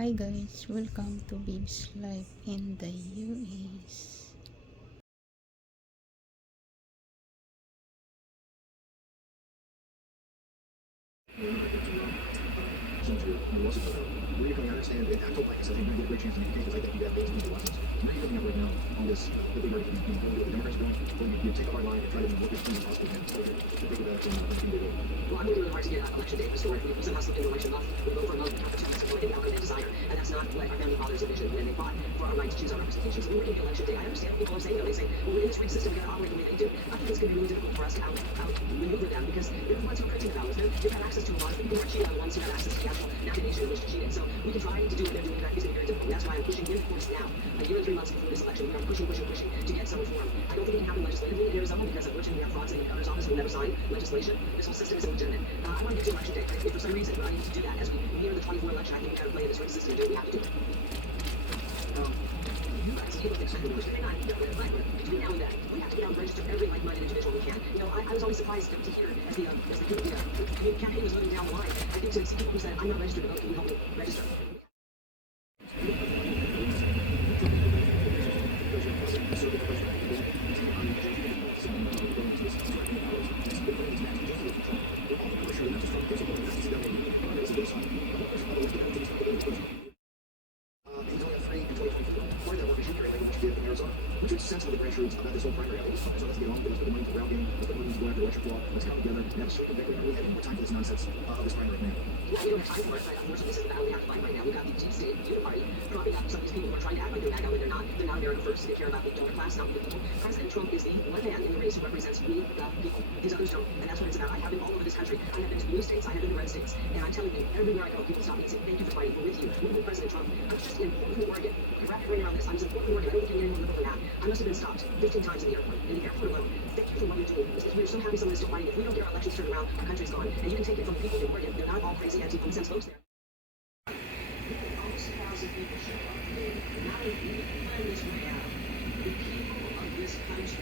Hi guys, welcome to Beybs Life in the US. Where you're coming, I understand, and I told, like I said, you're going to get a great chance to make because I think you have those people lessons. Where you're coming out right now on this, the big argument, you know, the Democrats are doing, when you take up our line and try to work as clean as possible, and so to think of that and continue to do. Well, I'm really hard to get election day restored. We present us in election month. We vote for a month after 2 weeks before any outcome they desire. And that's not what our founding fathers envisioned when they fought for our right to choose our representation. So when we're getting election day, I understand people are saying, they say, well, we're in this rigged system, we got to operate the way they do. I think it's going to be really difficult for us to outmaneuver them because they're the ones who are printing the ballots. They've had access to a lot of people who are cheating on the ones who have access to the actual navigation in which to cheat it. So we can try to do what they're doing, but it's going to be very difficult. And that's why I'm pushing in force now. A year and 3 months before this election, we are pushing to get some reform. I don't think it can happen legislatively in Arizona because unfortunately we have frauds in the governor's office who will never sign legislation. This whole system is illegitimate. I want to get to election day. If for some reason we're unable to do that, as we near the 24 election, I think we got to play in this rigged system and do what we have to do. You guys, you look at some of those, they're not, between now and then, we have to get out and register every like-minded individual we can. You know, I was always surprised to hear as the campaign was moving down the line, I think to see people who said, I'm not registered to vote, can you help me register? He's only on 3 in 2024. Part of that work is you carry like what you did in Arizona. Which is sensible to grassroots about this whole primary. I think so let's get on. Let's put the money to ground game. Let's put money to go after election law. Let's come together and have a sweet victory. We have any more time for this nonsense of this primary man. Yeah, we don't have time for it, but unfortunately this is the battle we have to fight right now. We've got the deep state unit party propping up some of these people who are trying to act like they're MAGA when they're not. They're not America first. They care about the donor class, not the people. President Trump is the one man in the race who represents we, the people. These others don't. And that's what it's about. I have been all over this country. I have been to blue states. I have been to red states. And I'm telling you, everywhere I go, people stop me and say, thank you for fighting. We're with you. We're with President Trump. I was just in Portland, Oregon. I wrapped my brain around this. I was in Portland, Oregon. I don't think anyone would look for that. I must have been stopped 15 times in the airport. In the airport alone. Thank you for what you're doing. Because we're so happy someone is still fighting. If we don't get our elections turned around, our country's gone. And you can take it from the people in Oregon. They're not all crazy anti-common sense folks there. Almost 1,000 people show up. Not only we plan this way out. The people of this country